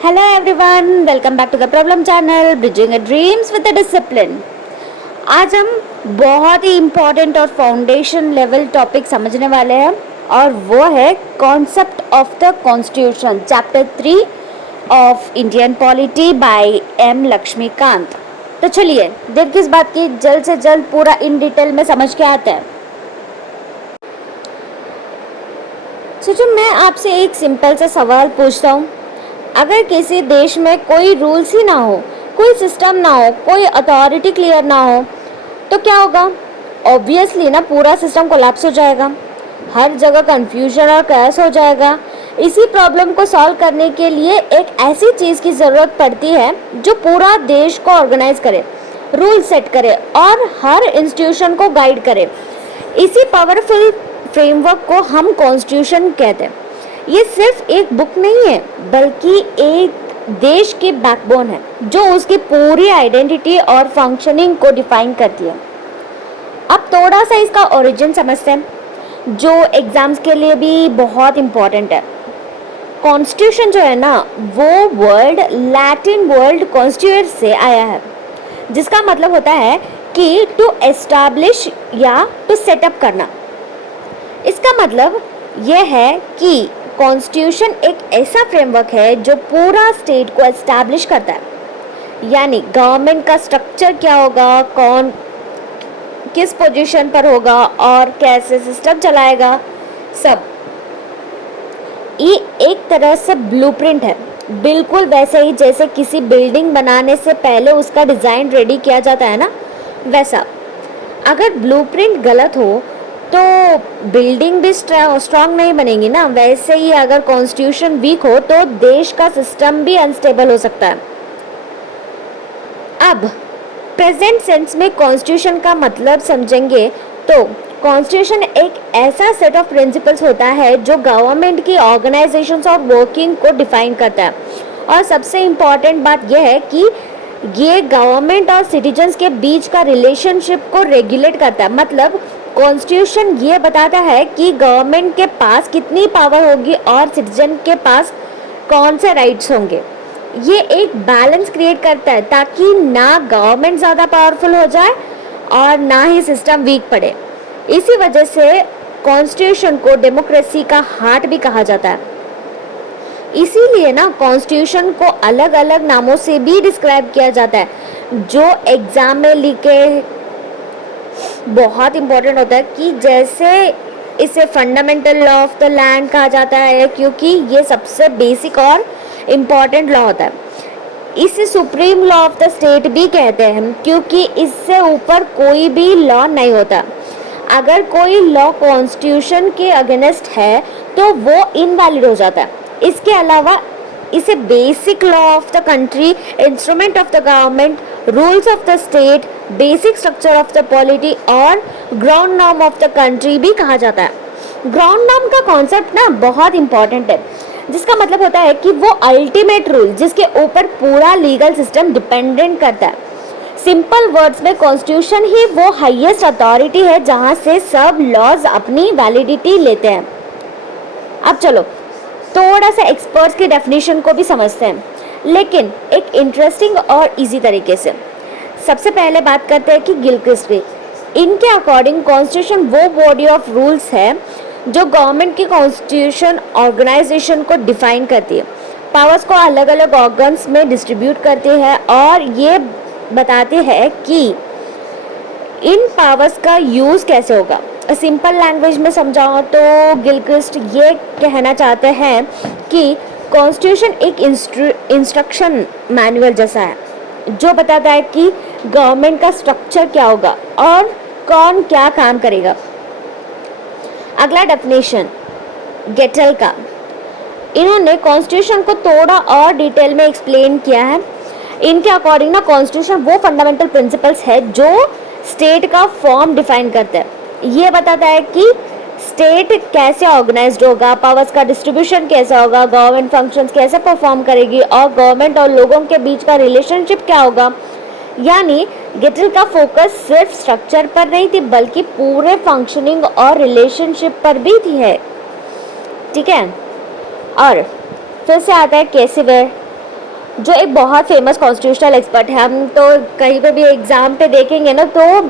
Hello everyone, welcome back to the Problem Channel, Bridging a Dreams with a Discipline. आज हम बहुत ही important और फाउंडेशन लेवल टॉपिक समझने वाले हैं और वो है concept of the constitution, chapter 3 of Indian polity by M Laxmikanth. तो चलिए देखिए इस बात की जल्द से जल्द पूरा इन डिटेल में समझ के आता है। सोचो मैं आपसे एक सिंपल सा सवाल पूछता हूँ, अगर किसी देश में कोई रूल्स ही ना हो, कोई सिस्टम ना हो, कोई अथॉरिटी क्लियर ना हो, तो क्या होगा? ऑब्वियसली ना पूरा सिस्टम कोलैप्स हो जाएगा, हर जगह कंफ्यूजन और कैस हो जाएगा। इसी प्रॉब्लम को सॉल्व करने के लिए एक ऐसी चीज़ की ज़रूरत पड़ती है जो पूरा देश को ऑर्गेनाइज करे, रूल सेट करे और हर इंस्टीट्यूशन को गाइड करे। इसी पावरफुल फ्रेमवर्क को हम कॉन्स्टिट्यूशन कहते हैं। ये सिर्फ एक बुक नहीं है बल्कि एक देश की बैकबोन है जो उसकी पूरी आइडेंटिटी और फंक्शनिंग को डिफाइन करती है। अब थोड़ा सा इसका ओरिजिन समझते हैं जो एग्जाम्स के लिए भी बहुत इम्पोर्टेंट है। कॉन्स्टिट्यूशन जो है ना वो वर्ड लैटिन वर्ड कॉन्स्टिट्यूट से आया है जिसका मतलब होता है कि टू एस्टैब्लिश या टू सेटअप करना। इसका मतलब यह है कि कॉन्स्टिट्यूशन एक ऐसा फ्रेमवर्क है जो पूरा स्टेट को एस्टैब्लिश करता है, यानी गवर्नमेंट का स्ट्रक्चर क्या होगा, कौन किस पोजीशन पर होगा और कैसे सिस्टम चलाएगा, सब। ये एक तरह से ब्लूप्रिंट है, बिल्कुल वैसे ही जैसे किसी बिल्डिंग बनाने से पहले उसका डिज़ाइन रेडी किया जाता है ना, वैसा। अगर ब्लूप्रिंट गलत हो तो बिल्डिंग भी स्ट्रांग नहीं बनेगी ना। वैसे ही अगर कॉन्स्टिट्यूशन वीक हो तो देश का सिस्टम भी अनस्टेबल हो सकता है। अब प्रेजेंट सेंस में कॉन्स्टिट्यूशन का मतलब समझेंगे तो कॉन्स्टिट्यूशन एक ऐसा सेट ऑफ प्रिंसिपल्स होता है जो गवर्नमेंट की ऑर्गेनाइजेशंस और वर्किंग को डिफाइन करता है। और सबसे इम्पॉर्टेंट बात यह है कि ये गवर्नमेंट और सिटीजन्स के बीच का रिलेशनशिप को रेगुलेट करता है। मतलब कॉन्स्टिट्यूशन ये बताता है कि गवर्नमेंट के पास कितनी पावर होगी और सिटीजन के पास कौन से राइट्स होंगे। ये एक बैलेंस क्रिएट करता है ताकि ना गवर्नमेंट ज़्यादा पावरफुल हो जाए और ना ही सिस्टम वीक पड़े। इसी वजह से कॉन्स्टिट्यूशन को डेमोक्रेसी का हार्ट भी कहा जाता है। इसीलिए ना कॉन्स्टिट्यूशन को अलग अलग नामों से भी डिस्क्राइब किया जाता है जो एग्जाम में लिखे बहुत इम्पोर्टेंट होता है। कि जैसे इसे fundamental law of the land कहा जाता है क्योंकि ये सबसे बेसिक और इम्पॉर्टेंट लॉ होता है। इसे supreme law of the state भी कहते हैं क्योंकि इससे ऊपर कोई भी लॉ नहीं होता। अगर कोई लॉ कॉन्स्टिट्यूशन के अगेंस्ट है तो वो इनवैलिड हो जाता है। इसके अलावा इसे basic law of the country, instrument of the government, rules of the state, basic structure of the polity और ground norm of the country भी कहा जाता है। ग्राउंड नॉर्म का कॉन्सेप्ट ना बहुत इंपॉर्टेंट है जिसका मतलब होता है कि वो अल्टीमेट रूल जिसके ऊपर पूरा लीगल सिस्टम डिपेंडेंट करता है। सिंपल वर्ड्स में कॉन्स्टिट्यूशन ही वो हाईएस्ट अथॉरिटी है जहाँ से सब लॉज अपनी वैलिडिटी लेते हैं। अब चलो थोड़ा सा एक्सपर्ट्स की डेफिनेशन को भी समझते हैं, लेकिन एक इंटरेस्टिंग और इजी तरीके से। सबसे पहले बात करते हैं कि गिलक्रिस्ट की। इनके अकॉर्डिंग कॉन्स्टिट्यूशन वो बॉडी ऑफ रूल्स है जो गवर्नमेंट की कॉन्स्टिट्यूशन ऑर्गेनाइजेशन को डिफाइन करती है, पावर्स को अलग अलग ऑर्गन्स में डिस्ट्रीब्यूट करती है और ये बताती है कि इन पावर्स का यूज़ कैसे होगा। सिंपल लैंग्वेज में समझाओ तो गिलक्रिस्ट ये कहना चाहते हैं कि कॉन्स्टिट्यूशन एक इंस्ट्रक्शन मैनुअल जैसा है जो बताता है कि गवर्नमेंट का स्ट्रक्चर क्या होगा और कौन क्या काम करेगा। अगला डेफिनेशन गेटल का। इन्होंने कॉन्स्टिट्यूशन को थोड़ा और डिटेल में एक्सप्लेन किया है। इनके अकॉर्डिंग ना कॉन्स्टिट्यूशन वो फंडामेंटल प्रिंसिपल्स है जो स्टेट का फॉर्म डिफाइन करता है। ये बताता है कि स्टेट कैसे ऑर्गेनाइज्ड होगा, पावर्स का डिस्ट्रीब्यूशन कैसा होगा, गवर्नमेंट फंक्शंस कैसे परफॉर्म करेगी और गवर्नमेंट और लोगों के बीच का रिलेशनशिप क्या होगा। यानी गेटल का फोकस सिर्फ स्ट्रक्चर पर नहीं थी बल्कि पूरे फंक्शनिंग और रिलेशनशिप पर भी थी है। ठीक है। और फिर से आता है कैसिवेयर। जो एक बहुत फेमस कॉन्स्टिट्यूशनल एक्सपर्ट है। हम तो कहीं पे भी एग्ज़ाम पे देखेंगे ना तो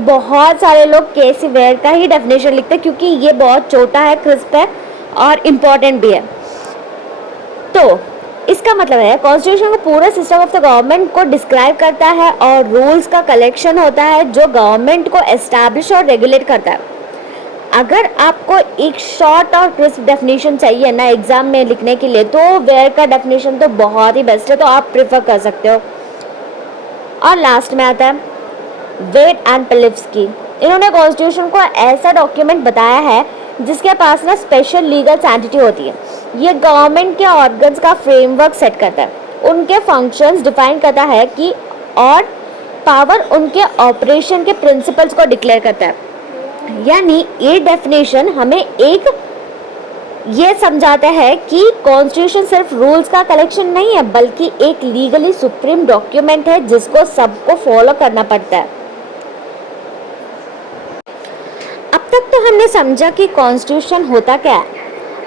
बहुत सारे लोग केसी वेयर का ही डेफिनेशन लिखते हैं, क्योंकि ये बहुत छोटा है, क्रिस्प है और इम्पॉर्टेंट भी है। तो इसका मतलब है कॉन्स्टिट्यूशन को पूरे सिस्टम ऑफ द गवर्नमेंट को डिस्क्राइब करता है और रूल्स का कलेक्शन होता है जो गवर्नमेंट को एस्टैब्लिश और रेगुलेट करता है। अगर आपको एक शॉर्ट और क्रिस्प डेफिनेशन चाहिए ना एग्जाम में लिखने के लिए, तो वेयर का डेफिनेशन तो बहुत ही बेस्ट है, तो आप प्रेफर कर सकते हो। और लास्ट में आता है वेट एंड पिलिप्स्की। इन्होंने कॉन्स्टिट्यूशन को ऐसा डॉक्यूमेंट बताया है जिसके पास ना स्पेशल लीगल सैंटिटी होती है। ये गवर्नमेंट के ऑर्गन्स का फ्रेमवर्क सेट करता है, उनके फंक्शंस डिफाइन करता है कि और पावर उनके ऑपरेशन के प्रिंसिपल्स को डिक्लेयर करता है। यानी ये डेफिनेशन हमें एक ये समझाता है कि कॉन्स्टिट्यूशन सिर्फ रूल्स का कलेक्शन नहीं है, बल्कि एक लीगली सुप्रीम डॉक्यूमेंट है जिसको सबको फॉलो करना पड़ता है। अब तक तो हमने समझा कि कॉन्स्टिट्यूशन होता क्या है,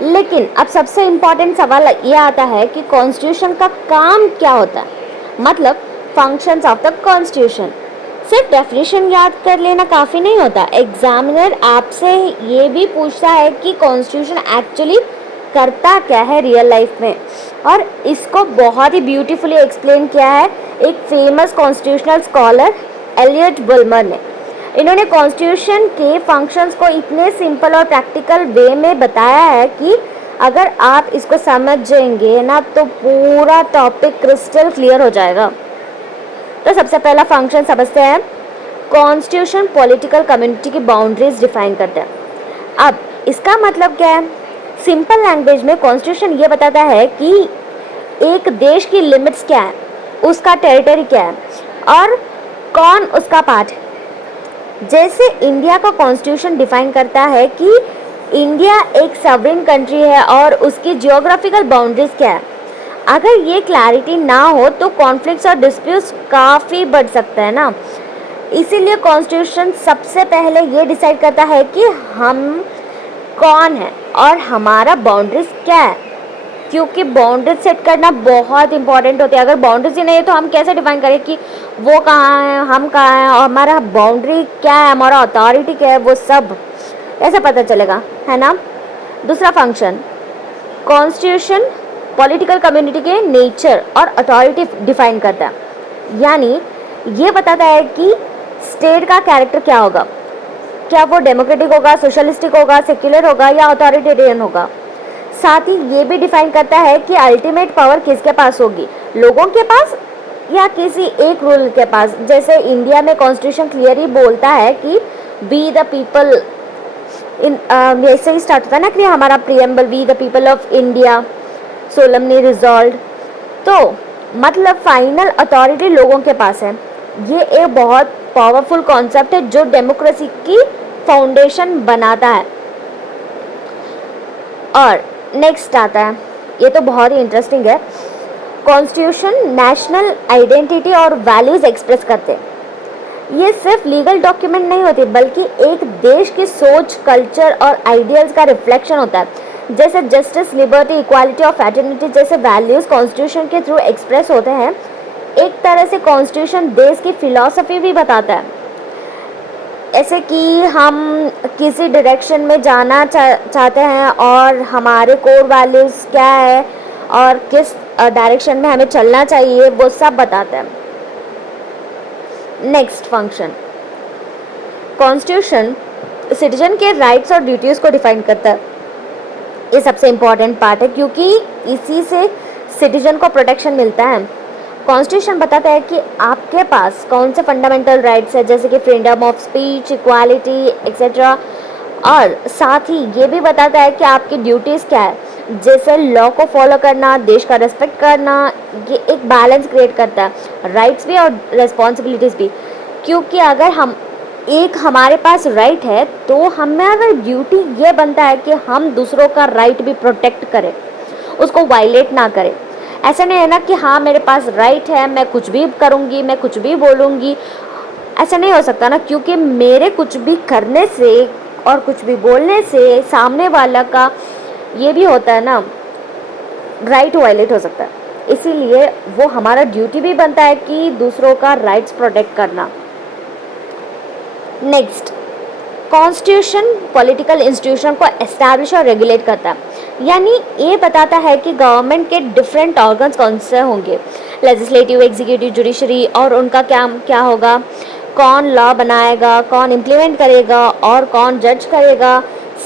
लेकिन अब सबसे इम्पोर्टेंट सवाल ये आता है कि कॉन्स्टिट्यूशन का काम क्या होता है, मतलब फंक्शंस ऑफ द कॉन्स्टिट्यूशन। सिर्फ डेफिनेशन याद कर लेना काफ़ी नहीं होता। एग्जामिनर आपसे ये भी पूछता है कि कॉन्स्टिट्यूशन एक्चुअली करता क्या है रियल लाइफ में, और इसको बहुत ही ब्यूटीफुली एक्सप्लेन किया है एक famous constitutional scholar Elliott Bulmer ने। इन्होंने कॉन्स्टिट्यूशन के फंक्शंस को इतने सिंपल और प्रैक्टिकल वे में बताया है कि अगर आप इसको समझ जाएंगे ना तो पूरा टॉपिक क्रिस्टल क्लियर हो जाएगा। तो सबसे पहला फंक्शन समझते हैं। कॉन्स्टिट्यूशन पॉलिटिकल कम्युनिटी की बाउंड्रीज डिफाइन करते हैं। अब इसका मतलब क्या है? सिंपल लैंग्वेज में कॉन्स्टिट्यूशन ये बताता है कि एक देश की लिमिट्स क्या है, उसका टेरिटरी क्या है और कौन उसका पार्ट है। जैसे इंडिया का कॉन्स्टिट्यूशन डिफाइन करता है कि इंडिया एक सॉवरेन कंट्री है और उसकी जियोग्राफिकल बाउंड्रीज क्या है। अगर ये क्लैरिटी ना हो तो कॉन्फ्लिक्ट्स और डिस्प्यूट्स काफ़ी बढ़ सकते हैं ना। इसीलिए कॉन्स्टिट्यूशन सबसे पहले ये डिसाइड करता है कि हम कौन है और हमारा बाउंड्रीज क्या है, क्योंकि बाउंड्रीज सेट करना बहुत इंपॉर्टेंट होती है। अगर बाउंड्रीज ही नहीं है तो हम कैसे डिफाइन करें कि वो कहाँ है, हम कहाँ हैं और हमारा बाउंड्री क्या है, हमारा अथॉरिटी क्या है, वो सब ऐसा पता चलेगा, है ना। दूसरा फंक्शन, कॉन्स्टिट्यूशन पॉलिटिकल कम्युनिटी के नेचर और अथॉरिटी डिफाइन करता है। यानी ये बताता है कि स्टेट का कैरेक्टर क्या होगा, क्या वो डेमोक्रेटिक होगा, सोशलिस्टिक होगा, सेक्युलर होगा या अथॉरिटेरियन होगा। साथ ही ये भी डिफाइन करता है कि अल्टीमेट पावर किसके पास होगी, लोगों के पास या किसी एक रूल के पास। जैसे इंडिया में कॉन्स्टिट्यूशन क्लियरली बोलता है कि वी द पीपल इन, ऐसे ही स्टार्ट होता है ना कि हमारा preamble, we the people of India solemnly resolve. तो मतलब फाइनल अथॉरिटी लोगों के पास है। ये एक बहुत पावरफुल कॉन्सेप्ट है जो डेमोक्रेसी की फाउंडेशन बनाता है। और नेक्स्ट आता है, ये तो बहुत ही इंटरेस्टिंग है, कॉन्स्टिट्यूशन नेशनल आइडेंटिटी और वैल्यूज एक्सप्रेस करते हैं। ये सिर्फ लीगल डॉक्यूमेंट नहीं होती बल्कि एक देश की सोच, कल्चर और आइडियल्स का रिफ्लेक्शन होता है। जैसे जस्टिस, लिबर्टी, इक्वालिटी और फ्रेटर्निटी जैसे वैल्यूज कॉन्स्टिट्यूशन के थ्रू एक्सप्रेस होते हैं। एक तरह से कॉन्स्टिट्यूशन देश की फिलॉसफी भी बताता है, ऐसे कि हम किसी डायरेक्शन में जाना चाहते हैं और हमारे कोर वैल्यूज क्या है और किस डायरेक्शन में हमें चलना चाहिए, वो सब बताता है। नेक्स्ट फंक्शन, कॉन्स्टिट्यूशन सिटीजन के राइट्स और ड्यूटीज़ को डिफाइन करता है। ये सबसे इम्पॉर्टेंट पार्ट है क्योंकि इसी से सिटीजन को प्रोटेक्शन मिलता है। कॉन्स्टिट्यूशन बताता है कि आपके पास कौन से फंडामेंटल राइट्स है, जैसे कि freedom of speech, equality etcetera. और साथ ही ये भी बताता है कि आपकी ड्यूटीज़ क्या है, जैसे लॉ को फॉलो करना, देश का रेस्पेक्ट करना। ये एक बैलेंस क्रिएट करता है, राइट्स भी और रिस्पॉन्सिबिलिटीज़ भी। क्योंकि अगर हमारे पास राइट है तो हमारा ड्यूटी ये बनता है कि हम दूसरों का राइट भी प्रोटेक्ट करें, उसको वायलेट ना करें। ऐसा नहीं है ना कि हाँ मेरे पास राइट है, मैं कुछ भी करूँगी, मैं कुछ भी बोलूँगी, ऐसा नहीं हो सकता ना। क्योंकि मेरे कुछ भी करने से और कुछ भी बोलने से सामने वाला का ये भी होता है ना, राइट वायलेट हो सकता है। इसीलिए वो हमारा ड्यूटी भी बनता है कि दूसरों का राइट्स प्रोटेक्ट करना। नेक्स्ट, कॉन्स्टिट्यूशन पॉलिटिकल इंस्टीट्यूशन को एस्टैब्लिश और रेगुलेट करता है, यानी ये बताता है कि गवर्नमेंट के डिफरेंट ऑर्गन्स कौन से होंगे, लेजिस्लेटिव, एग्जीक्यूटिव, जुडिशरी, और उनका क्या क्या होगा, कौन लॉ बनाएगा, कौन इम्प्लीमेंट करेगा और कौन जज करेगा,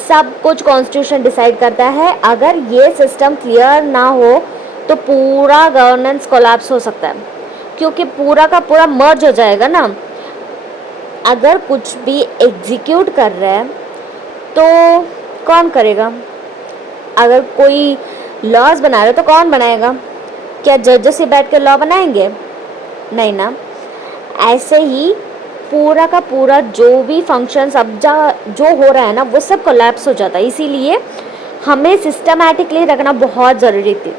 सब कुछ कॉन्स्टिट्यूशन डिसाइड करता है। अगर ये सिस्टम क्लियर ना हो तो पूरा गवर्नेंस कोलैप्स हो सकता है, क्योंकि पूरा का पूरा मर्ज हो जाएगा ना। अगर कुछ भी एग्जीक्यूट कर रहा है तो कौन करेगा? अगर कोई लॉज बना रहा है तो कौन बनाएगा? क्या जजेस ही बैठ के लॉ बनाएंगे? नहीं ना। ऐसे ही पूरा का पूरा जो भी फंक्शंस अब जो हो रहा है ना, वो सब कोलैप्स हो जाता है। इसीलिए हमें सिस्टमैटिकली रखना बहुत ज़रूरी थी।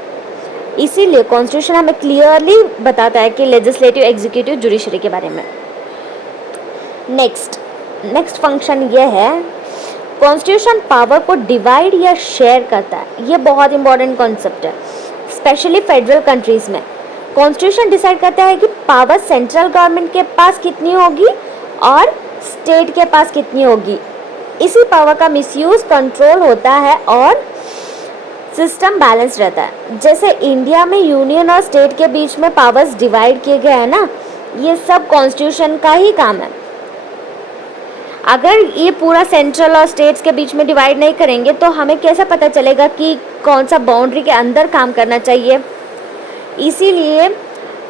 इसीलिए कॉन्स्टिट्यूशन हमें क्लियरली बताता है कि लेजिस्लेटिव, एग्जीक्यूटिव, जुडिशरी के बारे में। नेक्स्ट फंक्शन ये है, कॉन्स्टिट्यूशन पावर को डिवाइड या शेयर करता है। ये बहुत इंपॉर्टेंट कॉन्सेप्ट है, स्पेशली फेडरल कंट्रीज़ में। कॉन्स्टिट्यूशन डिसाइड करता है कि पावर सेंट्रल गवर्नमेंट के पास कितनी होगी और स्टेट के पास कितनी होगी। इसी पावर का मिसयूज़ कंट्रोल होता है और सिस्टम बैलेंस रहता है। जैसे इंडिया में यूनियन और स्टेट के बीच में पावर्स डिवाइड किए गए हैं ना, ये सब कॉन्स्टिट्यूशन का ही काम है। अगर ये पूरा सेंट्रल और स्टेट्स के बीच में डिवाइड नहीं करेंगे तो हमें कैसे पता चलेगा कि कौन सा बाउंड्री के अंदर काम करना चाहिए। इसीलिए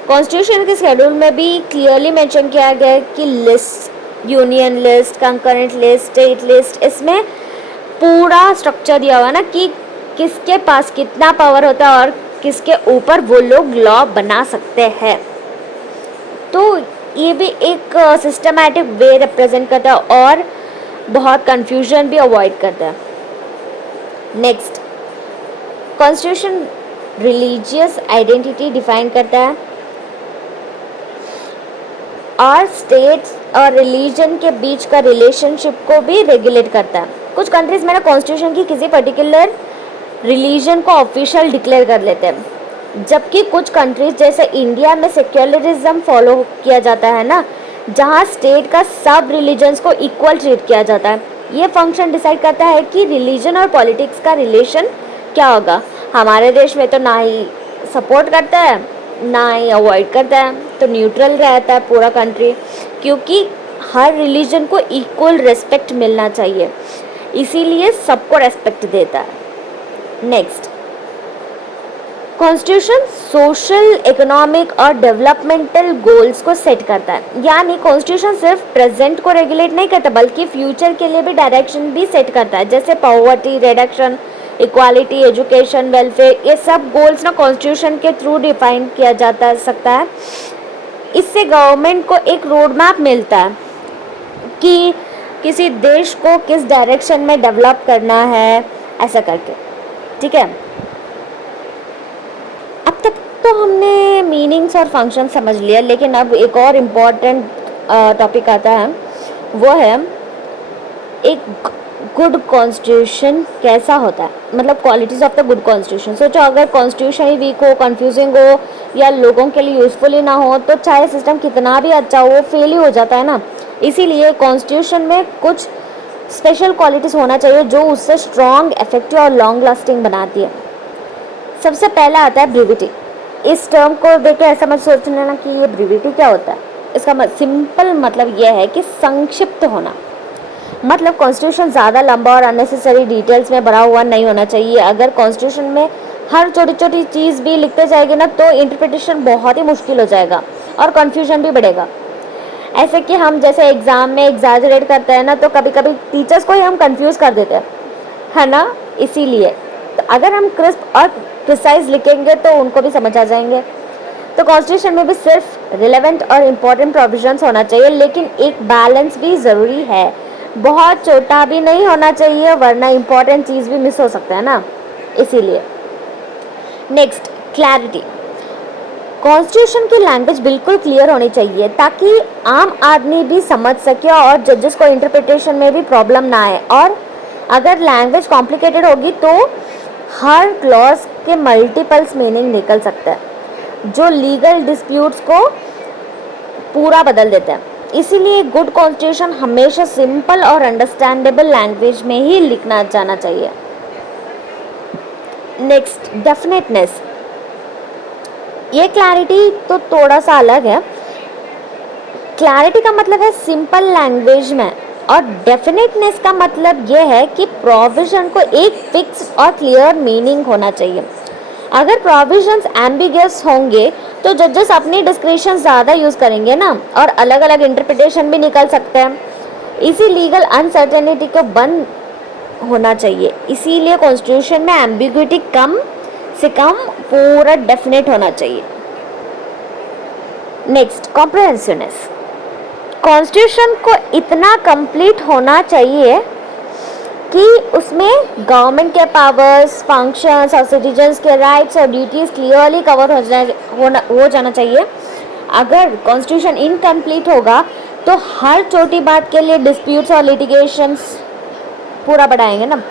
कॉन्स्टिट्यूशन के शेड्यूल में भी क्लियरली मेंशन किया गया है कि list, union list, concurrent list, state list, इसमें पूरा स्ट्रक्चर दिया हुआ है ना कि किसके पास कितना पावर होता है और किसके ऊपर वो लोग लॉ बना सकते हैं। तो ये भी एक सिस्टमैटिक वे रिप्रेजेंट करता है और बहुत कंफ्यूजन भी अवॉइड करता है। Next, constitution religious identity define करता है और स्टेट्स और रिलीजन के बीच का रिलेशनशिप को भी रेगुलेट करता है। कुछ कंट्रीज में ना कॉन्स्टिट्यूशन की किसी पर्टिकुलर रिलीजन को ऑफिशियल डिक्लेयर कर लेते हैं, जबकि कुछ कंट्रीज जैसे इंडिया में सेक्युलरिज्म फॉलो किया जाता है ना, जहाँ स्टेट का सब रिलीजन्स को इक्वल ट्रीट किया जाता है। ये फंक्शन डिसाइड करता है कि रिलीजन और पॉलिटिक्स का रिलेशन क्या होगा। हमारे देश में तो ना ही सपोर्ट करता है ना ही अवॉइड करता है, तो न्यूट्रल रहता है पूरा कंट्री, क्योंकि हर रिलीजन को इक्वल रेस्पेक्ट मिलना चाहिए, इसीलिए सबको रेस्पेक्ट देता है। नेक्स्ट, कॉन्स्टिट्यूशन सोशल, इकोनॉमिक और डेवलपमेंटल गोल्स को सेट करता है, यानी कॉन्स्टिट्यूशन सिर्फ प्रेजेंट को रेगुलेट नहीं करता बल्कि फ्यूचर के लिए भी डायरेक्शन भी सेट करता है। जैसे poverty reduction, equality, education, welfare, ये सब गोल्स ना कॉन्स्टिट्यूशन के थ्रू डिफाइन किया जाता सकता है। इससे गवर्नमेंट को एक रोड मैप मिलता है कि किसी देश को किस डायरेक्शन में डेवलप करना है, ऐसा करके। ठीक है, अब तक तो हमने मीनिंग्स और फंक्शन समझ लिया, लेकिन अब एक और इम्पॉर्टेंट टॉपिक आता है, वो है एक गुड कॉन्स्टिट्यूशन कैसा होता है, मतलब qualities of the good constitution. सोचो अगर कॉन्स्टिट्यूशन ही वीक हो, कंफ्यूजिंग हो या लोगों के लिए यूज़फुल ही ना हो तो चाहे सिस्टम कितना भी अच्छा हो वो फेल ही हो जाता है ना। इसीलिए कॉन्स्टिट्यूशन में कुछ स्पेशल क्वालिटीज़ होना चाहिए जो उससे स्ट्रॉन्ग, इफेक्टिव और लॉन्ग लास्टिंग बनाती है। सबसे पहला आता है ब्रीविटी। इस टर्म को देख के ऐसा मत सोच लेना कि ये ब्रीविटी क्या होता है। इसका सिंपल मतलब यह है कि संक्षिप्त होना। मतलब कॉन्स्टिट्यूशन ज़्यादा लंबा और अननेसेसरी डिटेल्स में भरा हुआ नहीं होना चाहिए। अगर कॉन्स्टिट्यूशन में हर छोटी छोटी चीज़ भी लिखते जाएगी ना तो इंटरप्रिटेशन बहुत ही मुश्किल हो जाएगा और कन्फ्यूजन भी बढ़ेगा। ऐसे कि हम जैसे एग्ज़ाम में एग्जैजरेट करते हैं ना, तो कभी कभी टीचर्स को ही हम कंफ्यूज कर देते हैं, है ना। इसीलिए तो अगर हम क्रिस्प और प्रिसाइज लिखेंगे तो उनको भी समझ आ जाएंगे। तो कॉन्स्टिट्यूशन में भी सिर्फ रिलेवेंट और इम्पोर्टेंट प्रोविजंस होना चाहिए, लेकिन एक बैलेंस भी ज़रूरी है। बहुत छोटा भी नहीं होना चाहिए वरना इम्पोर्टेंट चीज़ भी मिस हो सकता है ना, इसीलिए। Next, clarity. कॉन्स्टिट्यूशन की लैंग्वेज बिल्कुल क्लियर होनी चाहिए ताकि आम आदमी भी समझ सके और जजेस को इंटरप्रिटेशन में भी प्रॉब्लम ना आए। और अगर लैंग्वेज कॉम्प्लिकेटेड होगी तो हर क्लॉज के मल्टीपल्स मीनिंग निकल सकता है। जो लीगल डिस्प्यूट्स को पूरा बदल देता है। इसीलिए गुड कॉन्स्टिट्यूशन हमेशा सिंपल और अंडरस्टैंडेबल लैंग्वेज में ही लिखना जाना चाहिए। Next, definiteness. ये क्लैरिटी तो थोड़ा सा अलग है। क्लैरिटी का मतलब है सिंपल लैंग्वेज में, और डेफिनेटनेस का मतलब ये है कि प्रोविजन को एक फिक्स और क्लियर मीनिंग होना चाहिए। अगर प्रोविजंस एम्बिगियस होंगे तो जजेस अपनी डिस्क्रिप्शन ज़्यादा यूज़ करेंगे ना, और अलग अलग इंटरप्रिटेशन भी निकल सकते हैं। इसी लीगल अनसर्टेनिटी को बंद होना चाहिए। इसीलिए कॉन्स्टिट्यूशन में एम्बिग्विटी कम से कम पूरा डेफिनेट होना चाहिए। नेक्स्ट, कॉम्प्रिहेंसिवनेस। कॉन्स्टिट्यूशन को इतना कंप्लीट होना चाहिए कि उसमें गवर्नमेंट के पावर्स, फंक्शंस और सिटीजन्स के राइट्स और ड्यूटीज़ क्लियरली कवर हो जाना चाहिए। अगर कॉन्स्टिट्यूशन इनकम्प्लीट होगा तो हर छोटी बात के लिए डिस्प्यूट्स और लिटिगेशंस पूरा बढ़ाएंगे ना।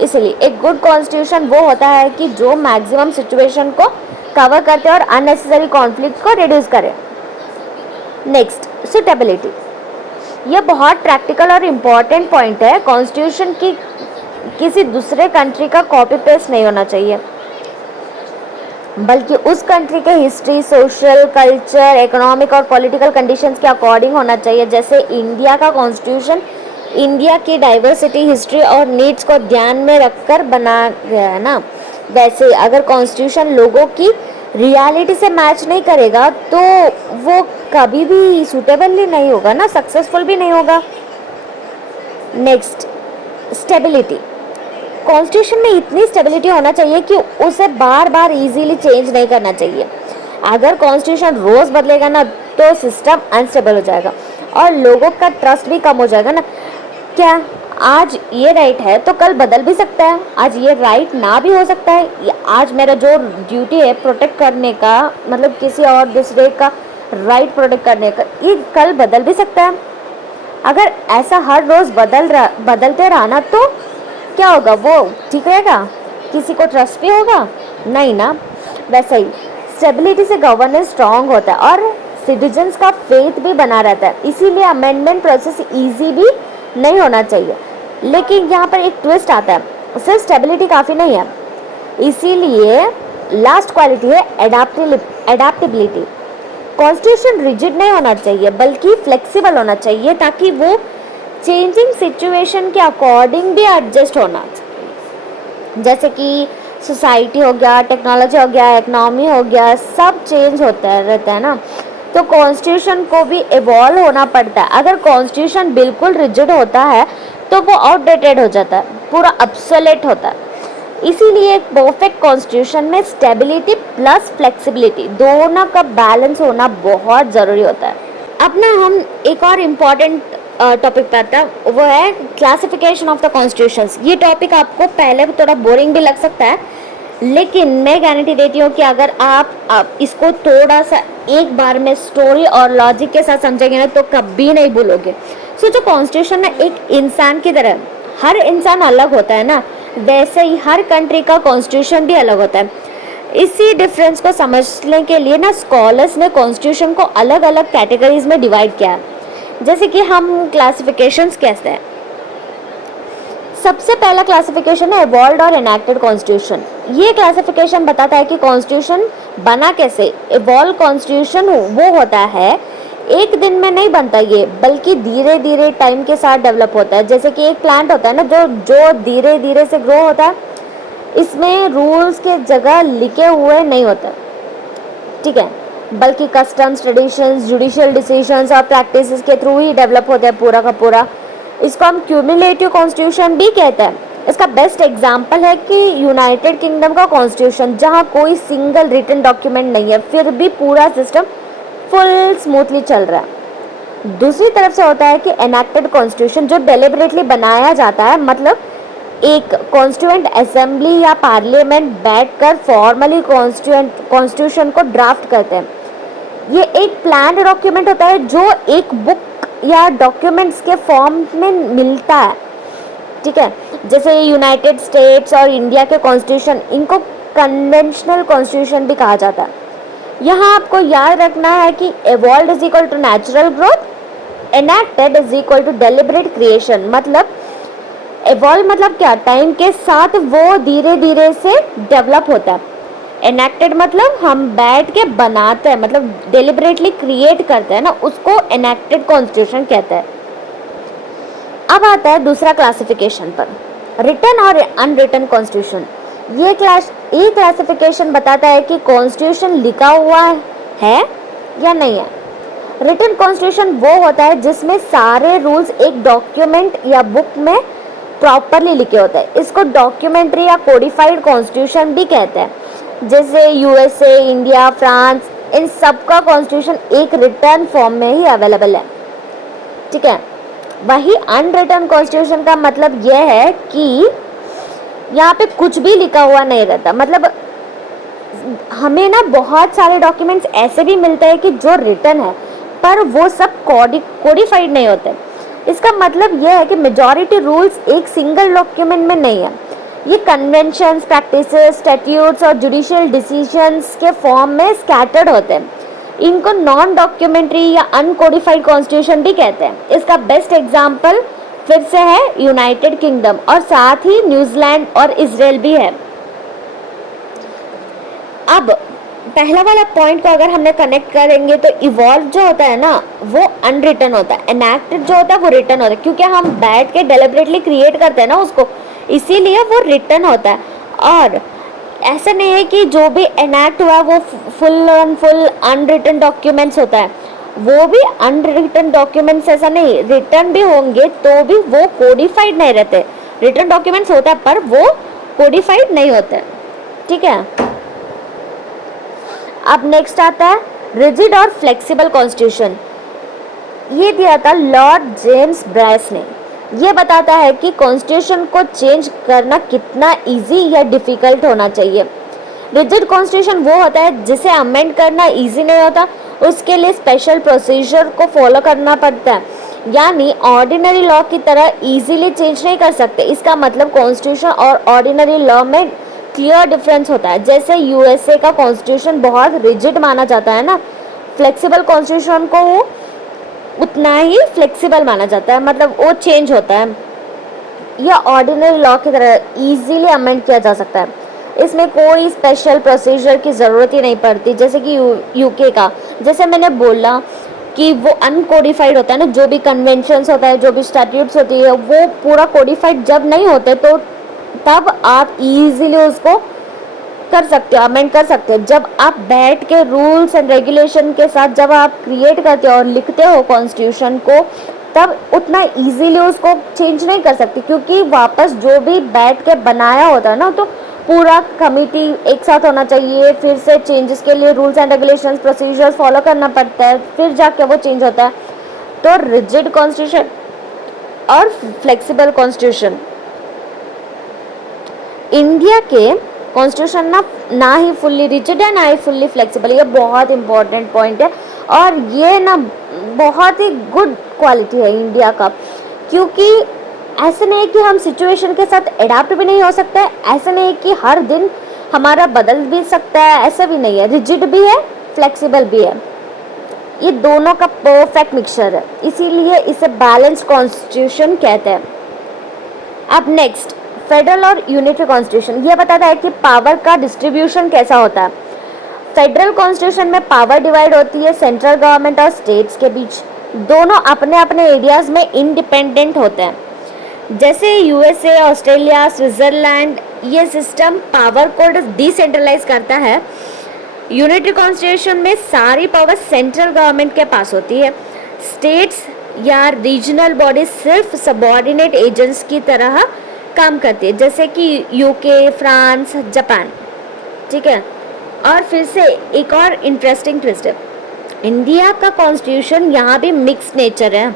इसलिए एक गुड कॉन्स्टिट्यूशन वो होता है कि जो मैक्सिमम सिचुएशन को कवर करते और अननेसेसरी कॉन्फ्लिक्ट को रिड्यूस करे। Next, suitability. यह बहुत प्रैक्टिकल और इम्पॉर्टेंट पॉइंट है। कॉन्स्टिट्यूशन की किसी दूसरे कंट्री का कॉपी पेस्ट नहीं होना चाहिए, बल्कि उस कंट्री के हिस्ट्री, सोशल, कल्चर, इकोनॉमिक और पॉलिटिकल कंडीशंस के अकॉर्डिंग होना चाहिए। जैसे इंडिया का कॉन्स्टिट्यूशन इंडिया की डाइवर्सिटी, हिस्ट्री और नीड्स को ध्यान में रखकर बना गया है ना, वैसे अगर कॉन्स्टिट्यूशन लोगों की रियलिटी से मैच नहीं करेगा तो वो कभी भी सूटेबल ही नहीं होगा ना, सक्सेसफुल भी नहीं होगा। Next, stability. कॉन्स्टिट्यूशन में इतनी स्टेबिलिटी होना चाहिए कि उसे बार बार इजीली चेंज नहीं करना चाहिए। अगर कॉन्स्टिट्यूशन रोज बदलेगा ना तो सिस्टम अनस्टेबल हो जाएगा और लोगों का ट्रस्ट भी कम हो जाएगा ना। क्या आज ये राइट है तो कल बदल भी सकता है, आज ये राइट ना भी हो सकता है। आज मेरा जो ड्यूटी है प्रोटेक्ट करने का, मतलब किसी और दूसरे का राइट प्रोटेक्ट करने का, ये कल बदल भी सकता है। अगर ऐसा हर रोज़ बदलते रहा ना तो क्या होगा, वो ठीक रहेगा, किसी को ट्रस्ट भी होगा नहीं ना। वैसे ही स्टेबिलिटी से गवर्नेंस स्ट्रांग होता है और सिटीजन्स का फेथ भी बना रहता है। इसीलिए अमेंडमेंट प्रोसेस इजी भी नहीं होना चाहिए। लेकिन यहाँ पर एक ट्विस्ट आता है, सिर्फ स्टेबिलिटी काफ़ी नहीं है। इसीलिए लास्ट क्वालिटी है एडाप्टेबिलिटी। कॉन्स्टिट्यूशन रिजिड नहीं होना चाहिए बल्कि फ्लेक्सिबल होना चाहिए, ताकि वो चेंजिंग सिचुएशन के अकॉर्डिंग भी एडजस्ट होना चाहिए। जैसे कि सोसाइटी हो गया, टेक्नोलॉजी हो गया, इकोनॉमी हो गया, सब चेंज होता रहता है ना, तो कॉन्स्टिट्यूशन को भी इवॉल्व होना पड़ता है। अगर कॉन्स्टिट्यूशन बिल्कुल रिजिड होता है तो वो आउटडेटेड हो जाता है, पूरा ऑब्सोलेट होता है। इसीलिए एक परफेक्ट कॉन्स्टिट्यूशन में स्टेबिलिटी प्लस फ्लेक्सिबिलिटी दोनों का बैलेंस होना बहुत ज़रूरी होता है। अब ना हम एक और इम्पॉर्टेंट टॉपिक पे आता है, वो है क्लासिफिकेशन ऑफ द कॉन्स्टिट्यूशंस। ये टॉपिक आपको पहले थोड़ा बोरिंग भी लग सकता है, लेकिन मैं गारंटी देती हूँ कि अगर आप इसको थोड़ा सा एक बार में स्टोरी और लॉजिक के साथ समझेंगे ना तो कभी नहीं भूलोगे। सोचो, कॉन्स्टिट्यूशन ना एक इंसान की तरह, हर इंसान अलग होता है ना, वैसे ही हर कंट्री का कॉन्स्टिट्यूशन भी अलग होता है। इसी डिफरेंस को समझने के लिए ना स्कॉलर्स ने कॉन्स्टिट्यूशन को अलग अलग कैटेगरीज में डिवाइड किया है। जैसे कि हम क्लासिफिकेशंस कैसे हैं। सबसे पहला क्लासिफिकेशन है इवॉल्व्ड और एनैक्टेड कॉन्स्टिट्यूशन। ये क्लासिफिकेशन बताता है कि कॉन्स्टिट्यूशन बना कैसे। इवॉल्व कॉन्स्टिट्यूशन वो होता है, एक दिन में नहीं बनता ये, बल्कि धीरे धीरे टाइम के साथ डेवलप होता है। जैसे कि एक प्लांट होता है ना जो धीरे धीरे से ग्रो होता है, इसमें रूल्स के जगह लिखे हुए नहीं होते, ठीक है, बल्कि कस्टम्स, ट्रेडिशंस, जुडिशियल डिसीजंस और प्रैक्टिसेस के थ्रू ही डेवलप होता है पूरा का पूरा। इसको हम क्यूमुलेटिव कॉन्स्टिट्यूशन भी कहते हैं। इसका बेस्ट एग्जांपल है कि यूनाइटेड किंगडम का कॉन्स्टिट्यूशन, जहां कोई सिंगल रिटन डॉक्यूमेंट नहीं है, फिर भी पूरा सिस्टम फुल स्मूथली चल रहा है। दूसरी तरफ से होता है कि एनैक्टेड कॉन्स्टिट्यूशन, जो डेलिबरेटली बनाया जाता है, मतलब एक कॉन्स्टिट्यूएंट असेंबली या पार्लियामेंट बैठकर फॉर्मली कॉन्स्टिट्यूशन को ड्राफ्ट करते हैं। ये एक प्लान्ड डॉक्यूमेंट होता है जो एक बुक या डॉक्यूमेंट्स के फॉर्म में मिलता है, ठीक है। जैसे यूनाइटेड स्टेट्स और इंडिया के कॉन्स्टिट्यूशन, इनको कन्वेंशनल कॉन्स्टिट्यूशन भी कहा जाता है। यहाँ आपको याद रखना है कि evolved is equal to natural growth, enacted is equal to deliberate creation. मतलब evolve मतलब क्या, टाइम के साथ वो धीरे धीरे से डेवलप होता है। enacted मतलब हम बैठ के बनाते हैं, मतलब डेलिबरेटली क्रिएट करते हैं ना, उसको enacted कॉन्स्टिट्यूशन कहते हैं। अब आता है दूसरा क्लासिफिकेशन पर, रिटन और अनरिटन कॉन्स्टिट्यूशन। ये क्लासिफिकेशन बताता है कि कॉन्स्टिट्यूशन लिखा हुआ है या नहीं है। रिटन कॉन्स्टिट्यूशन वो होता है जिसमें सारे रूल्स एक डॉक्यूमेंट या बुक में प्रॉपरली लिखे होते हैं। इसको डॉक्यूमेंट्री या कोडिफाइड कॉन्स्टिट्यूशन भी कहते हैं। जैसे यूएसए, इंडिया, फ्रांस, इन सब का कॉन्स्टिट्यूशन एक रिटन फॉर्म में ही अवेलेबल है, ठीक है। वही अनरिटन कॉन्स्टिट्यूशन का मतलब यह है कि यहाँ पे कुछ भी लिखा हुआ नहीं रहता। मतलब हमें ना बहुत सारे डॉक्यूमेंट्स ऐसे भी मिलते हैं कि जो रिटन है पर वो सब कोडिफाइड नहीं होते। इसका मतलब यह है कि मेजॉरिटी रूल्स एक सिंगल डॉक्यूमेंट में नहीं है। ये कन्वेंशंस, प्रैक्टिसेस, स्टैट्यूट्स और जुडिशियल डिसीजंस के फॉर्म में स्कैटर्ड होते हैं। इनको नॉन डॉक्यूमेंट्री या अनकोडिफाइड कॉन्स्टिट्यूशन भी कहते हैं। इसका बेस्ट एग्जाम्पल फिर से है यूनाइटेड किंगडम, और साथ ही न्यूजीलैंड और इजराइल भी है। अब पहला वाला पॉइंट को अगर हमने कनेक्ट करेंगे तो इवॉल्व जो होता है ना वो अनरिटन होता है, एनैक्टेड जो होता है वो रिटन होता है, क्योंकि हम बैठ के डेलिबरेटली क्रिएट करते हैं ना उसको, इसीलिए वो रिटन होता है। और ऐसा नहीं है कि जो भी एनैक्ट हुआ वो full and full unwritten documents होता है, वो भी अनरिटन डॉक्यूमेंट्स ऐसा नहीं, रिटन भी होंगे तो भी वो कोडिफाइड नहीं रहते। रिटन डॉक्यूमेंट्स होता है पर वो कोडिफाइड नहीं होते, ठीक है। अब नेक्स्ट आता है रिजिड और फ्लेक्सिबल कॉन्स्टिट्यूशन। ये दिया था लॉर्ड जेम्स ब्राइस ने। ये बताता है कि कॉन्स्टिट्यूशन को चेंज करना कितना इजी या डिफिकल्ट होना चाहिए। रिजिड कॉन्स्टिट्यूशन वो होता है जिसे अमेंड करना इजी नहीं होता, उसके लिए स्पेशल प्रोसीजर को फॉलो करना पड़ता है, यानी ऑर्डिनरी लॉ की तरह इजीली चेंज नहीं कर सकते। इसका मतलब कॉन्स्टिट्यूशन और ऑर्डिनरी लॉ में क्लियर डिफरेंस होता है। जैसे यूएसए का कॉन्स्टिट्यूशन बहुत रिजिड माना जाता है ना, फ्लेक्सिबल कॉन्स्टिट्यूशन को वो उतना ही फ्लेक्सिबल माना जाता है, मतलब वो चेंज होता है। यह ऑर्डिनरी लॉ की तरह इजीली अमेंड किया जा सकता है, इसमें कोई स्पेशल प्रोसीजर की ज़रूरत ही नहीं पड़ती। जैसे कि यूके का, जैसे मैंने बोला कि वो अनकोडिफाइड होता है ना, जो भी कन्वेंशंस होता है, जो भी स्टैट्यूट्स होती है, वो पूरा कोडिफाइड जब नहीं होते तो तब आप इजीली उसको कर सकते हो, अमेंड कर सकते हो। जब आप बैठ के रूल्स एंड रेगुलेशन के साथ जब आप क्रिएट करते हो और लिखते हो कॉन्स्टिट्यूशन को, तब उतना इजीली उसको चेंज नहीं कर सकते, क्योंकि वापस जो भी बैठ के बनाया होता है ना, तो पूरा कमिटी एक साथ होना चाहिए, फिर से चेंजेस के लिए rules and regulations, procedures follow करना पड़ता है, फिर जाके वो चेंज होता है। तो रिजिड कॉन्स्टिट्यूशन और फ्लेक्सिबल कॉन्स्टिट्यूशन, इंडिया के कॉन्स्टिट्यूशन ना ही फुल्ली रिजिड है ना ही फुल्ली फ्लेक्सिबल। ये बहुत इंपॉर्टेंट पॉइंट है, और ये ना बहुत ही गुड क्वालिटी है इंडिया का, क्योंकि ऐसा नहीं है कि हम सिचुएशन के साथ एडाप्ट भी नहीं हो सकते, ऐसा नहीं है कि हर दिन हमारा बदल भी सकता है, ऐसा भी नहीं है। रिजिड भी है, फ्लेक्सिबल भी है, ये दोनों का परफेक्ट मिक्सचर है, इसीलिए इसे बैलेंस्ड कॉन्स्टिट्यूशन कहते हैं। अब नेक्स्ट फेडरल और यूनिटरी कॉन्स्टिट्यूशन, ये बताता है कि पावर का डिस्ट्रीब्यूशन कैसा होता है। फेडरल कॉन्स्टिट्यूशन में पावर डिवाइड होती है सेंट्रल गवर्नमेंट और स्टेट्स के बीच, दोनों अपने अपने एरियाज में इंडिपेंडेंट होते हैं। जैसे यूएसए, ऑस्ट्रेलिया, स्विट्जरलैंड, ये सिस्टम पावर को डिसेंट्रलाइज करता है। यूनिटरी कॉन्स्टिट्यूशन में सारी पावर सेंट्रल गवर्नमेंट के पास होती है। स्टेट्स या रीजनल बॉडी सिर्फ सबऑर्डिनेट एजेंट्स की तरह काम करती है, जैसे कि यूके, फ्रांस, जापान, ठीक है। और फिर से एक और इंटरेस्टिंग ट्विस्ट है, इंडिया का कॉन्स्टिट्यूशन यहाँ भी मिक्स नेचर है,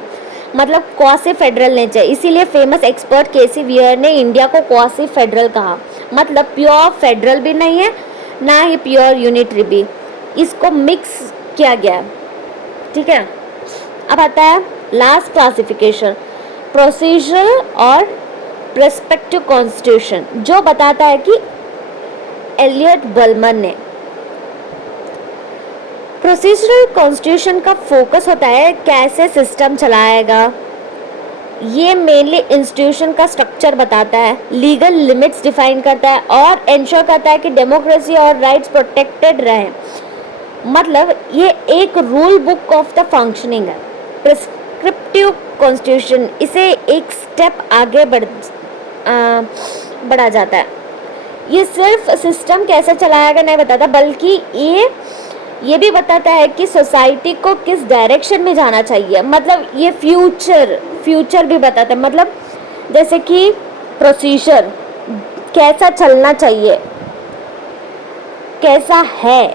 मतलब क्वासी फेडरल नेचर, इसीलिए फेमस एक्सपर्ट केसी वियर ने इंडिया को क्वासी फेडरल कहा। मतलब प्योर फेडरल भी नहीं है ना ही प्योर यूनिटरी भी, इसको मिक्स किया गया है, ठीक है। अब आता है लास्ट क्लासिफिकेशन, प्रोसीजरल और प्रेस्पेक्टिव कॉन्स्टिट्यूशन, जो बताता है कि एलियट बर्मन ने प्रोसीजरल कॉन्स्टिट्यूशन का फोकस होता है कैसे सिस्टम चलाएगा, ये मेनली इंस्टीट्यूशन का स्ट्रक्चर बताता है, लीगल लिमिट्स डिफाइन करता है और इंश्योर करता है कि डेमोक्रेसी और राइट्स प्रोटेक्टेड रहें। मतलब ये एक rule book of the functioning है। प्रिस्क्रिप्टिव कॉन्स्टिट्यूशन, इसे एक स्टेप आगे बढ़ा जाता है। ये सिर्फ सिस्टम कैसे चलाएगा नहीं बताता, बल्कि ये भी बताता है कि सोसाइटी को किस डायरेक्शन में जाना चाहिए। मतलब ये फ्यूचर भी बताता है। मतलब जैसे कि प्रोसीजर कैसा चलना चाहिए, कैसा है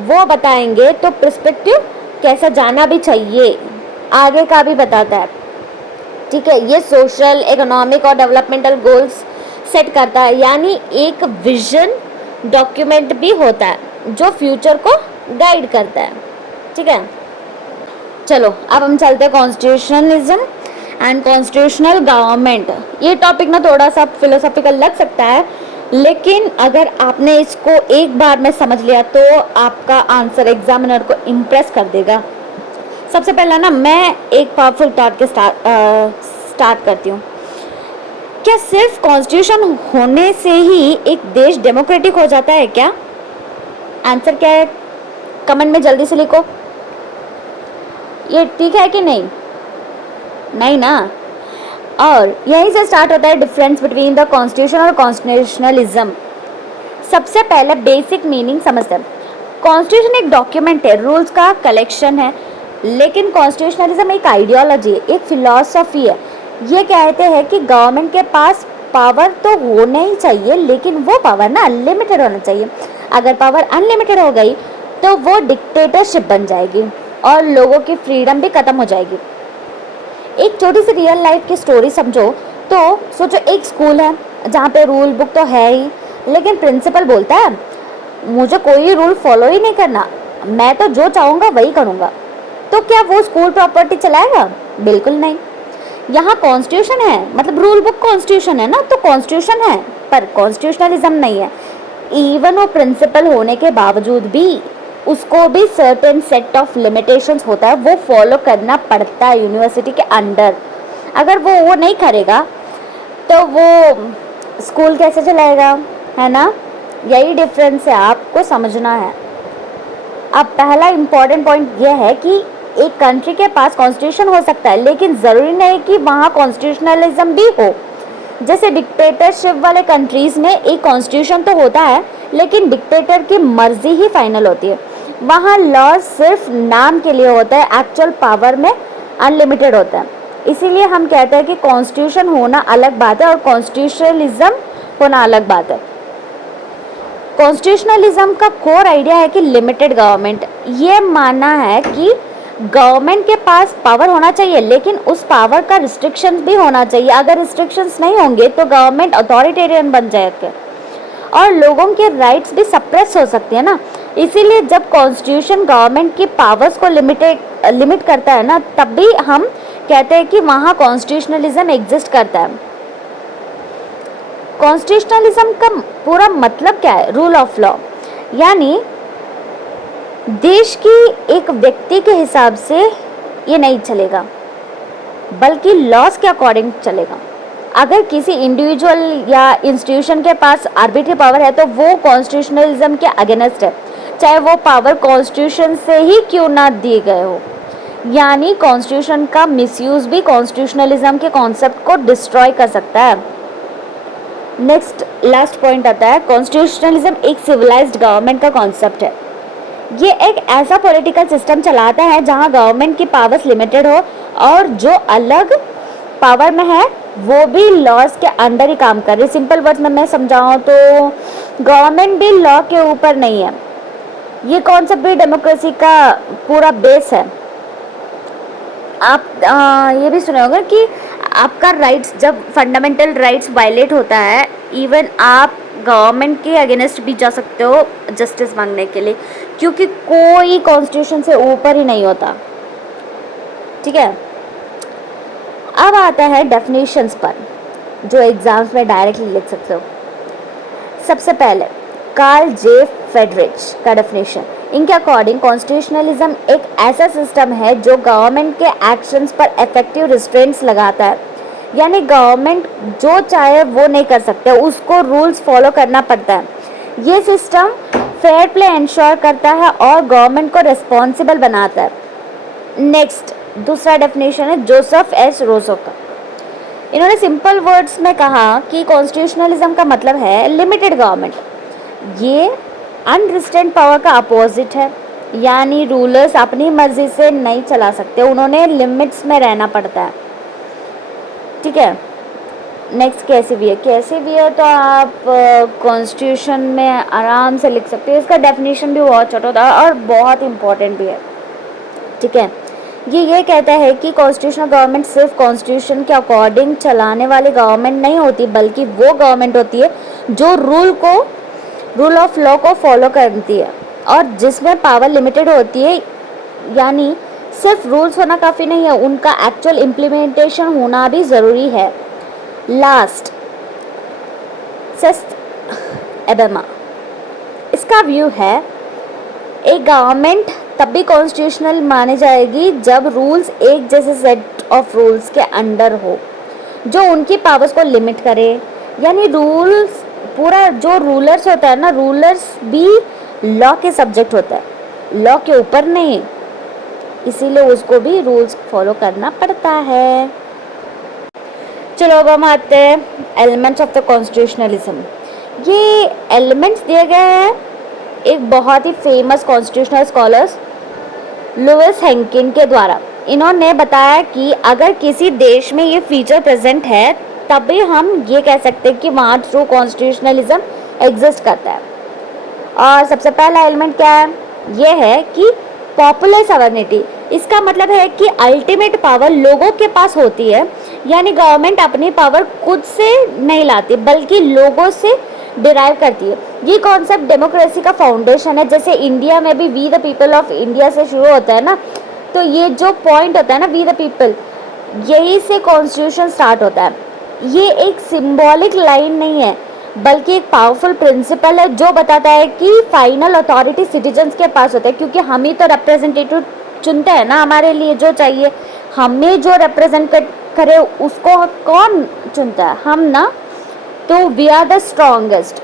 वो बताएंगे, तो पर्सपेक्टिव कैसा जाना भी चाहिए आगे का भी बताता है। ठीक है, ये सोशल, इकोनॉमिक और डेवलपमेंटल गोल्स सेट करता है, यानी एक विजन डॉक्यूमेंट भी होता है जो फ्यूचर को गाइड करता है। ठीक है, चलो अब हम चलते हैं कॉन्स्टिट्यूशनलिज्म एंड कॉन्स्टिट्यूशनल गवर्नमेंट। ये टॉपिक ना थोड़ा सा फिलोसॉफिकल लग सकता है, लेकिन अगर आपने इसको एक बार में समझ लिया तो आपका आंसर एग्जामिनर को इम्प्रेस कर देगा। सबसे पहला ना मैं एक पावरफुल थॉट के स्टार्ट करती हूँ। क्या सिर्फ कॉन्स्टिट्यूशन होने से ही एक देश डेमोक्रेटिक हो जाता है क्या? आंसर क्या है कमेंट में जल्दी से लिखो। ये ठीक है कि नहीं? नहीं ना। और यहीं से स्टार्ट होता है डिफरेंस बिटवीन द कॉन्स्टिट्यूशन और कॉन्स्टिट्यूशनलिज्म। सबसे पहले बेसिक मीनिंग समझते हैं। कॉन्स्टिट्यूशन एक डॉक्यूमेंट है, रूल्स का कलेक्शन है, लेकिन कॉन्स्टिट्यूशनलिज्म एक आइडियोलॉजी है, एक फिलॉसफी है। ये कहते हैं कि गवर्नमेंट के पास पावर तो होना ही चाहिए, लेकिन वो पावर ना अनलिमिटेड होना चाहिए। अगर पावर अनलिमिटेड हो गई तो वो डिक्टेटरशिप बन जाएगी और लोगों की फ्रीडम भी खत्म हो जाएगी। एक छोटी सी रियल लाइफ की स्टोरी समझो तो सोचो, एक स्कूल है जहाँ पे रूल बुक तो है ही, लेकिन प्रिंसिपल बोलता है मुझे कोई रूल फॉलो ही नहीं करना, मैं तो जो चाहूँगा वही करूँगा। तो क्या वो स्कूल प्रॉपर्टी चलाएगा? बिल्कुल नहीं। यहाँ कॉन्स्टिट्यूशन है, मतलब रूल बुक कॉन्स्टिट्यूशन है ना, तो कॉन्स्टिट्यूशन है, पर कॉन्स्टिट्यूशनलिज्म नहीं है। इवन वो प्रिंसिपल होने के बावजूद भी उसको भी सर्टेन सेट ऑफ लिमिटेशंस होता है, वो फॉलो करना पड़ता है यूनिवर्सिटी के अंडर। अगर वो नहीं करेगा तो वो स्कूल कैसे चलाएगा, है ना? यही डिफरेंस है, आपको समझना है। अब पहला इम्पॉर्टेंट पॉइंट यह है कि एक कंट्री के पास कॉन्स्टिट्यूशन हो सकता है, लेकिन ज़रूरी नहीं कि वहाँ कॉन्स्टिट्यूशनलिज्म भी हो। जैसे डिक्टेटरशिप वाले कंट्रीज़ में एक कॉन्स्टिट्यूशन तो होता है, लेकिन डिक्टेटर की मर्जी ही फाइनल होती है। वहाँ लॉ सिर्फ नाम के लिए होता है, एक्चुअल पावर में अनलिमिटेड होता है। इसीलिए हम कहते हैं कि कॉन्स्टिट्यूशन होना अलग बात है और कॉन्स्टिट्यूशनलिज्म होना अलग बात है। कॉन्स्टिट्यूशनलिज्म का कोर आइडिया है कि लिमिटेड गवर्नमेंट। ये मानना है कि गवर्नमेंट के पास पावर होना चाहिए, लेकिन उस पावर का रिस्ट्रिक्शंस भी होना चाहिए। अगर रिस्ट्रिक्शंस नहीं होंगे तो गवर्नमेंट अथॉरिटेरियन बन जाएगा और लोगों के राइट्स भी सप्रेस हो सकते हैं ना। इसीलिए जब कॉन्स्टिट्यूशन गवर्नमेंट की पावर्स को लिमिट करता है ना, तब भी हम कहते हैं कि वहाँ कॉन्स्टिट्यूशनलिज्म एग्जिस्ट करता है। कॉन्स्टिट्यूशनलिज्म का पूरा मतलब क्या है? रूल ऑफ लॉ, यानी देश की एक व्यक्ति के हिसाब से ये नहीं चलेगा, बल्कि लॉस के अकॉर्डिंग चलेगा। अगर किसी इंडिविजुअल या इंस्टीट्यूशन के पास आर्बिट्री पावर है तो वो कॉन्स्टिट्यूशनलिज्म के अगेंस्ट है, चाहे वो पावर कॉन्स्टिट्यूशन से ही क्यों ना दिए गए हो। यानी कॉन्स्टिट्यूशन का मिसयूज भी कॉन्स्टिट्यूशनलिज्म के कॉन्सेप्ट को डिस्ट्रॉय कर सकता है। नेक्स्ट लास्ट पॉइंट आता है, कॉन्स्टिट्यूशनलिज्म एक सिविलाइज्ड गवर्नमेंट का कॉन्सेप्ट है। ये एक ऐसा पॉलिटिकल सिस्टम चलाता है जहां गवर्नमेंट की पावर्स लिमिटेड हो और जो अलग पावर में है वो भी लॉज के अंडर ही काम कर रही। सिंपल वर्ड्स में मैं समझाऊं तो गवर्नमेंट भी लॉ के ऊपर नहीं है। ये कॉन्सेप्ट भी डेमोक्रेसी का पूरा बेस है। आप ये भी सुने होंगे कि आपका राइट्स, जब फंडामेंटल राइट्स वायलेट होता है, इवन आप गवर्नमेंट के अगेंस्ट भी जा सकते हो जस्टिस मांगने के लिए, क्योंकि कोई कॉन्स्टिट्यूशन से ऊपर ही नहीं होता। ठीक है, अब आता है डेफिनेशंस पर, जो एग्जाम्स में डायरेक्टली लिख सकते हो। सबसे पहले कार्ल जे फ्रेडरिच का डेफिनेशन, इनके अकॉर्डिंग कॉन्स्टिट्यूशनलिज्म एक ऐसा सिस्टम है जो गवर्नमेंट के एक्शंस पर इफेक्टिव रिस्ट्रेंट्स लगाता है, यानी गवर्नमेंट जो चाहे वो नहीं कर सकते, उसको रूल्स फॉलो करना पड़ता है। ये सिस्टम फेयर प्ले इंश्योर करता है और गवर्नमेंट को रिस्पॉन्सिबल बनाता है। नेक्स्ट दूसरा डेफिनेशन है जोसेफ एस रोसो का। इन्होंने सिंपल वर्ड्स में कहा कि कॉन्स्टिट्यूशनलिज्म का मतलब है लिमिटेड गवर्नमेंट। ये अनरिस्ट्रेंट पावर का अपोजिट है, यानी रूलर्स अपनी मर्जी से नहीं चला सकते, उन्होंने लिमिट्स में रहना पड़ता है। ठीक है। नेक्स्ट कैसिवियर तो आप कॉन्स्टिट्यूशन में आराम से लिख सकते हो, इसका डेफिनेशन भी बहुत छोटा होता है और बहुत इंपॉर्टेंट भी है। ठीक है। ये कहता है कि कॉन्स्टिट्यूशनल गवर्नमेंट सिर्फ कॉन्स्टिट्यूशन के अकॉर्डिंग चलाने वाली गवर्नमेंट नहीं होती, बल्कि वो गवर्नमेंट होती है जो रूल ऑफ लॉ को फॉलो करती है और जिसमें पावर लिमिटेड होती है, यानी सिर्फ रूल्स होना काफ़ी नहीं है, उनका एक्चुअल इम्प्लीमेंटेशन होना भी ज़रूरी है। लास्ट सिक्स्थ एबेमा, इसका व्यू है एक गवर्नमेंट तब भी कॉन्स्टिट्यूशनल मानी जाएगी जब रूल्स एक जैसे सेट ऑफ रूल्स के अंडर हो जो उनकी पावर्स को लिमिट करे, यानी रूल्स पूरा जो रूलर्स होता है ना, रूलर्स भी लॉ के सब्जेक्ट होता है, लॉ के ऊपर नहीं, इसीलिए उसको भी रूल्स फॉलो करना पड़ता है। चलो अब हम आते हैं एलिमेंट्स ऑफ द कॉन्स्टिट्यूशनलिज्म। ये एलिमेंट्स दिए गए हैं एक बहुत ही फेमस कॉन्स्टिट्यूशनल स्कॉलर्स लुइस हेंकिन के द्वारा। इन्होंने बताया कि अगर किसी देश में ये फीचर प्रेजेंट है तभी हम ये कह सकते हैं कि वहाँ ट्रू कॉन्स्टिट्यूशनलिज्म एग्जिस्ट करता है। और सबसे पहला एलिमेंट क्या है? ये है कि पॉपुलर सवर्निटी। इसका मतलब है कि अल्टीमेट पावर लोगों के पास होती है, यानी गवर्नमेंट अपनी पावर खुद से नहीं लाती बल्कि लोगों से डिराइव करती है। ये कॉन्सेप्ट डेमोक्रेसी का फाउंडेशन है। जैसे इंडिया में भी we the people of India से शुरू होता है ना, तो ये जो पॉइंट होता है ना वी द पीपल, यही से कॉन्स्टिट्यूशन स्टार्ट होता है। ये एक सिंबॉलिक लाइन नहीं है बल्कि एक पावरफुल प्रिंसिपल है जो बताता है कि फाइनल अथॉरिटी सिटीजन्स के पास होता है, क्योंकि हम ही तो रिप्रेजेंटेटिव चुनते हैं ना हमारे लिए जो चाहिए, हमें जो रिप्रेजेंट करे उसको कौन चुनता है? हम ना। तो वी आर द स्ट्रॉन्गेस्ट,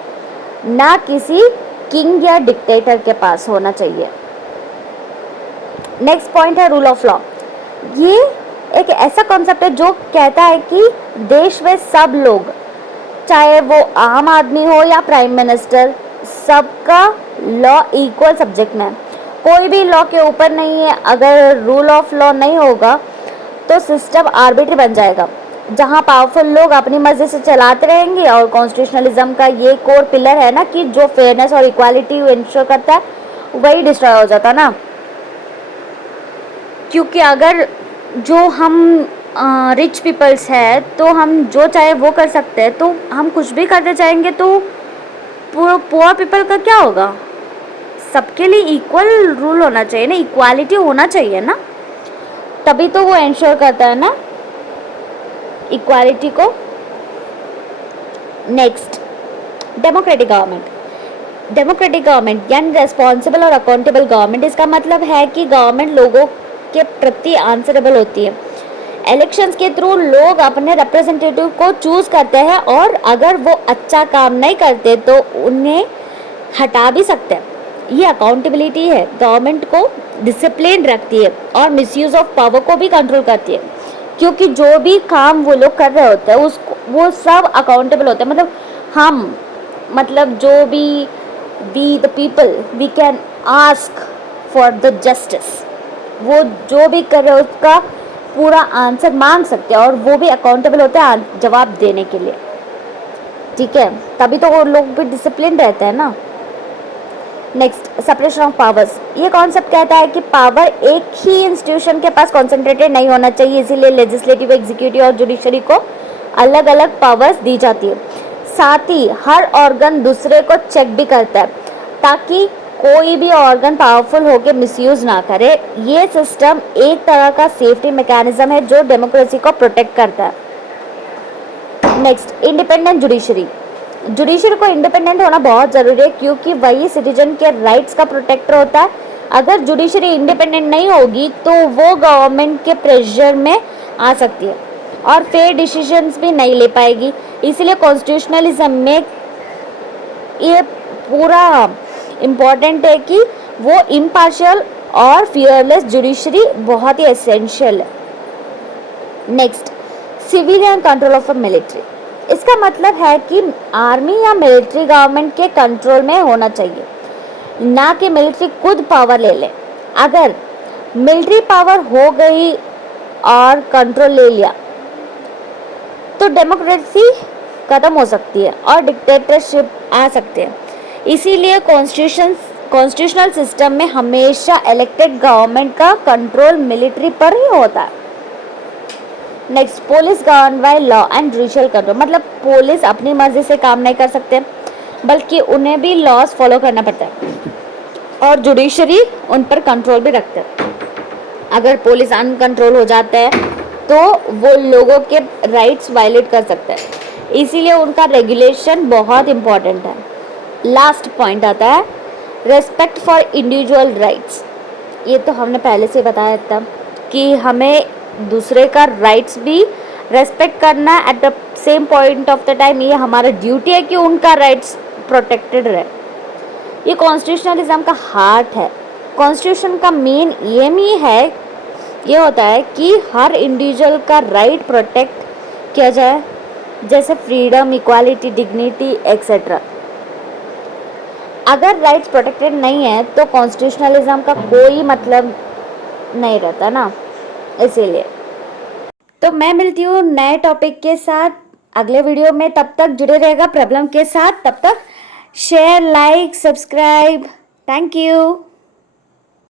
ना किसी किंग या डिक्टेटर के पास होना चाहिए। नेक्स्ट पॉइंट है रूल ऑफ लॉ। ये एक ऐसा कॉन्सेप्ट है जो कहता है कि देश में सब लोग, चाहे वो आम आदमी हो या प्राइम मिनिस्टर, सबका लॉ इक्वल सब्जेक्ट में है। कोई भी लॉ के ऊपर नहीं है। अगर रूल ऑफ लॉ नहीं होगा तो सिस्टम आर्बिट्री बन जाएगा जहां पावरफुल लोग अपनी मर्जी से चलाते रहेंगे। और कॉन्स्टिट्यूशनलिज्म का ये कोर पिलर है ना कि जो फेयरनेस और इक्वालिटी इंश्योर करता है वही डिस्ट्रॉय हो जाता ना, क्योंकि अगर जो हम रिच पीपल्स है तो हम जो चाहे वो कर सकते हैं, तो हम कुछ भी करते जाएंगे तो पुअर पीपल का क्या होगा? सबके लिए इक्वल रूल होना चाहिए ना, इक्वालिटी होना चाहिए ना, तभी तो वो इंश्योर करता है ना इक्वालिटी को। Next democratic government. Democratic government यानी रेस्पॉन्सिबल और अकाउंटेबल गवर्नमेंट। इसका मतलब है कि गवर्नमेंट लोगों के प्रति आंसरेबल होती है। इलेक्शंस के थ्रू लोग अपने रिप्रेजेंटेटिव को चूज करते हैं और अगर वो अच्छा काम नहीं करते तो उन्हें हटा भी सकते हैं। ये अकाउंटेबिलिटी है, गवर्नमेंट को डिसिप्लिन रखती है और मिसयूज ऑफ पावर को भी कंट्रोल करती है, क्योंकि जो भी काम वो लोग कर रहे होते हैं उसको वो सब अकाउंटेबल होते हैं। मतलब जो भी we the people we can ask for the justice, वो जो भी कर रहे हैं उसका पूरा आंसर मांग सकते हैं और वो भी अकाउंटेबल होते हैं जवाब देने के लिए। ठीक है, तभी तो वो लोग भी डिसिप्लिन रहते हैं ना। Next separation of powers. ये कॉन्सेप्ट कहता है कि पावर एक ही इंस्टीट्यूशन के पास कॉन्सेंट्रेटेड नहीं होना चाहिए, इसीलिए लेजिस्लेटिव, एग्जीक्यूटिव और जुडिशरी को अलग अलग पावर्स दी जाती है। साथ ही हर ऑर्गन दूसरे को चेक भी करता है ताकि कोई भी ऑर्गन पावरफुल होकर मिसयूज ना करे। ये सिस्टम एक तरह का सेफ्टी मैकेनिज्म है जो डेमोक्रेसी को प्रोटेक्ट करता है। Next independent judiciary. जुडिशरी को इंडिपेंडेंट होना बहुत ज़रूरी है क्योंकि वही सिटीजन के राइट्स का प्रोटेक्टर होता है। अगर जुडिशरी इंडिपेंडेंट नहीं होगी तो वो गवर्नमेंट के प्रेशर में आ सकती है और फेयर डिसीजंस भी नहीं ले पाएगी। इसलिए कॉन्स्टिट्यूशनलिज्म में ये पूरा इम्पॉर्टेंट है कि वो इम्पार्शियल और फियरलेस जुडिशरी बहुत ही एसेंशियल है। Next, civilian control of a military. इसका मतलब है कि आर्मी या मिलिट्री गवर्नमेंट के कंट्रोल में होना चाहिए, ना कि मिलिट्री खुद पावर ले ले। अगर मिलिट्री पावर हो गई और कंट्रोल ले लिया तो डेमोक्रेसी खत्म हो सकती है और डिक्टेटरशिप आ सकते हैं। इसीलिए कॉन्स्टिट्यूशनल सिस्टम में हमेशा इलेक्टेड गवर्नमेंट का कंट्रोल मिलिट्री पर ही होता है। Next, police govern by law and judicial control. मतलब पुलिस अपनी मर्जी से काम नहीं कर सकते बल्कि उन्हें भी लॉज फॉलो करना पड़ता है और जुडिशरी उन पर कंट्रोल भी रखते हैं। अगर पुलिस अनकंट्रोल हो जाता है तो वो लोगों के राइट्स वायलेट कर सकते हैं। इसीलिए उनका रेगुलेशन बहुत इम्पॉर्टेंट है। लास्ट पॉइंट आता है रेस्पेक्ट फॉर इंडिविजुअल राइट्स। ये तो हमने पहले से बताया था कि हमें दूसरे का राइट्स भी रेस्पेक्ट करना at the same point of the time ये हमारा ड्यूटी है कि उनका राइट्स प्रोटेक्टेड रहे। ये कॉन्स्टिट्यूशनलिज्म का हार्ट है। कॉन्स्टिट्यूशन का मेन एम ये होता है कि हर इंडिविजुअल का राइट प्रोटेक्ट किया जाए, जैसे फ्रीडम, इक्वालिटी, डिग्निटी एक्सेट्रा। अगर राइट्स प्रोटेक्टेड नहीं है तो कॉन्स्टिट्यूशनलिज्म का कोई मतलब नहीं रहता ना। इसीलिए तो मैं मिलती हूँ नए टॉपिक के साथ अगले वीडियो में। तब तक जुड़े रहेगा प्रॉब्लम के साथ। तब तक share, like, subscribe. Thank you.